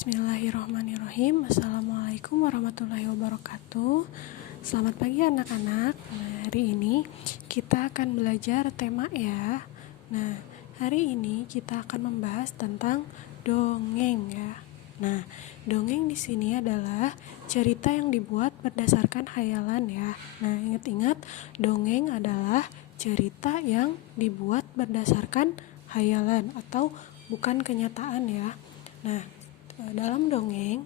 Bismillahirrahmanirrahim. Assalamualaikum warahmatullahi wabarakatuh. Selamat pagi anak-anak. Hari ini kita akan belajar tema ya. Hari ini kita akan membahas tentang dongeng ya. Dongeng di sini adalah cerita yang dibuat berdasarkan khayalan ya. Ingat-ingat, dongeng adalah cerita yang dibuat berdasarkan khayalan atau bukan kenyataan ya. Dalam dongeng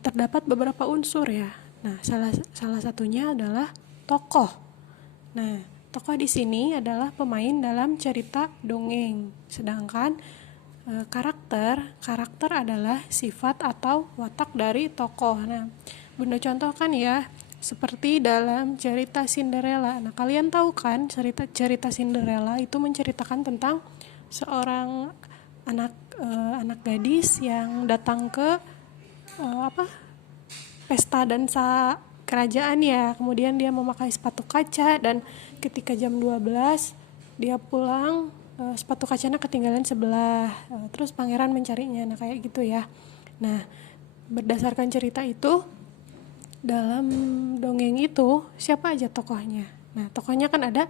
terdapat beberapa unsur ya. Salah satunya adalah tokoh. Tokoh di sini adalah pemain dalam cerita dongeng. Sedangkan karakter adalah sifat atau watak dari tokoh. Bunda contohkan ya, seperti dalam cerita Cinderella. Kalian tahu kan cerita Cinderella itu menceritakan tentang seorang anak gadis yang datang ke pesta dansa kerajaan ya. Kemudian dia memakai sepatu kaca dan ketika jam 12 dia pulang, sepatu kacanya ketinggalan sebelah. Terus pangeran mencarinya, kayak gitu ya. Berdasarkan cerita itu, dalam dongeng itu siapa aja tokohnya? Tokohnya kan ada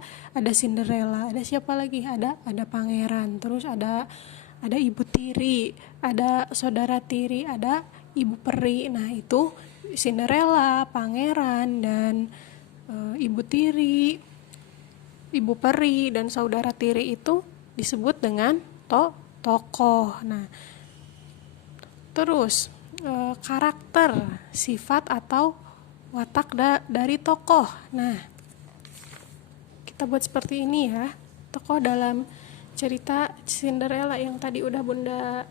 Cinderella, ada siapa lagi? Ada pangeran, terus ada ibu tiri, ada saudara tiri, ada ibu peri. Itu Cinderella, pangeran, dan ibu tiri, ibu peri, dan saudara tiri itu disebut dengan tokoh. Terus karakter, sifat atau watak dari tokoh. Kita buat seperti ini ya. Tokoh dalam cerita Cinderella yang tadi udah Bunda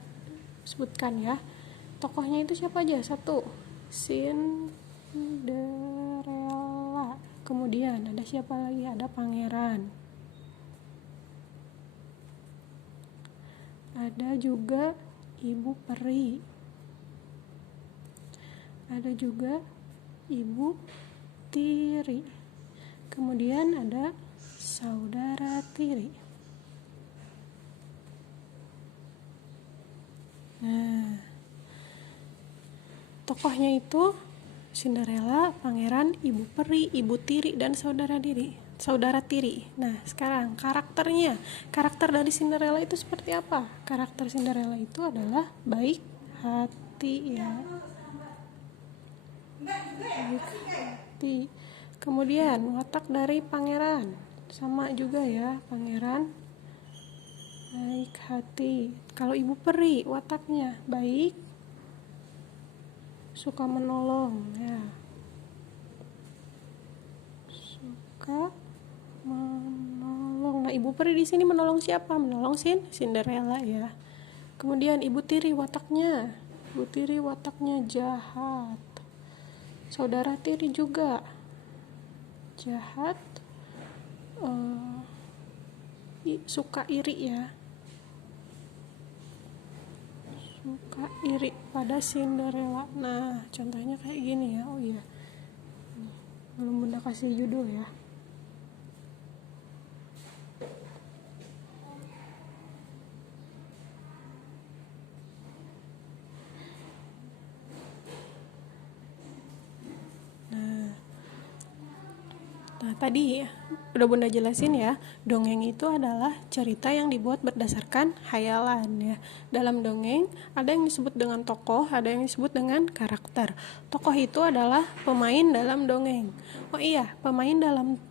sebutkan ya. Tokohnya itu siapa aja? 1, Cinderella. Kemudian ada siapa lagi? Ada pangeran. Ada juga ibu peri. Ada juga ibu tiri. Kemudian ada saudara tiri. Tokohnya itu Cinderella, pangeran, ibu peri, ibu tiri, dan saudara tiri. Sekarang karakter dari Cinderella itu seperti apa? Karakter Cinderella itu adalah baik hati ya. Baik hati. Kemudian watak dari pangeran sama juga ya, pangeran baik hati. Kalau ibu peri wataknya baik, suka menolong ya. Suka menolong. Ibu peri di sini menolong siapa? Menolong Cinderella ya. Kemudian ibu tiri wataknya jahat. Saudara tiri juga jahat, suka iri ya. Suka iri pada Cinderella. Contohnya kayak gini ya. Oh iya, belum Bunda kasih judul ya. Tadi udah Bunda jelasin ya, dongeng itu adalah cerita yang dibuat berdasarkan khayalan ya. Dalam dongeng ada yang disebut dengan tokoh, ada yang disebut dengan karakter. Tokoh itu adalah pemain dalam dongeng. Oh iya, pemain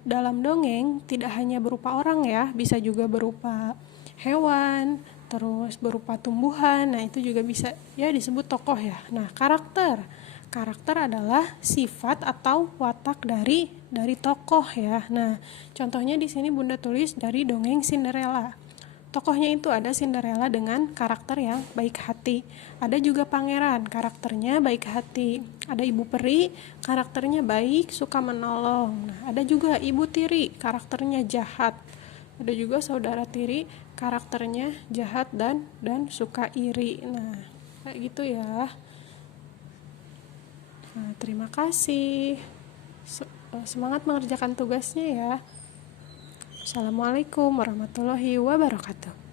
dalam dongeng tidak hanya berupa orang ya, bisa juga berupa hewan, terus berupa tumbuhan. Itu juga bisa ya disebut tokoh ya. Karakter adalah sifat atau watak dari tokoh ya. Contohnya di sini Bunda tulis dari dongeng Cinderella. Tokohnya itu ada Cinderella dengan karakter yang baik hati. Ada juga pangeran, karakternya baik hati. Ada ibu peri, karakternya baik, suka menolong. Ada juga ibu tiri, karakternya jahat. Ada juga saudara tiri, karakternya jahat dan suka iri. Kayak gitu ya. Terima kasih. Semangat mengerjakan tugasnya ya. Assalamualaikum warahmatullahi wabarakatuh.